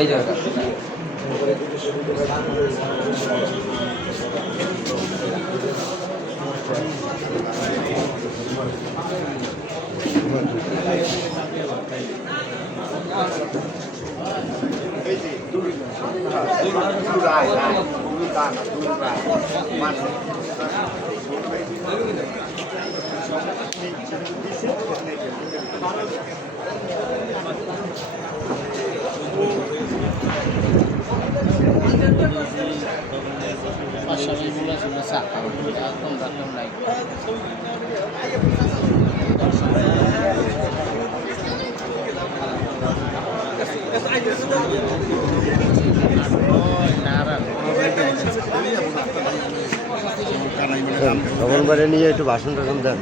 এই জায়গা ভবনবাড়ি নিয়ে একটু ভাষণ টাষণ দেন।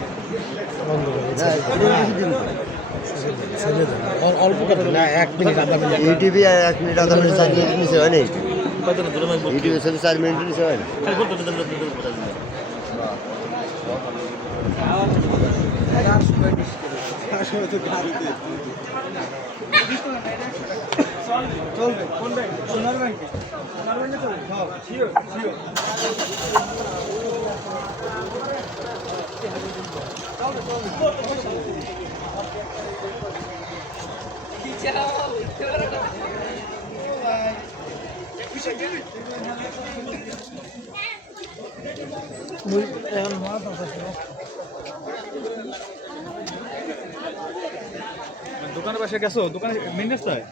অল্প কথা না, 1 মিনিট আধা মিনিট। ইউটিউবে 1 মিনিট আধা মিনিট 4 মিনিট নিচে হয় না, ইউটিউবে 4 মিনিট নিচে হয় না। চলবে কোন ব্যাংক? সোনার ব্যাংকে। সোনার ব্যাংকে চলবে। হ্যাঁ, শিওর শিওর। দোকানের পাশে গেছো? দোকানে মেন রাস্তায়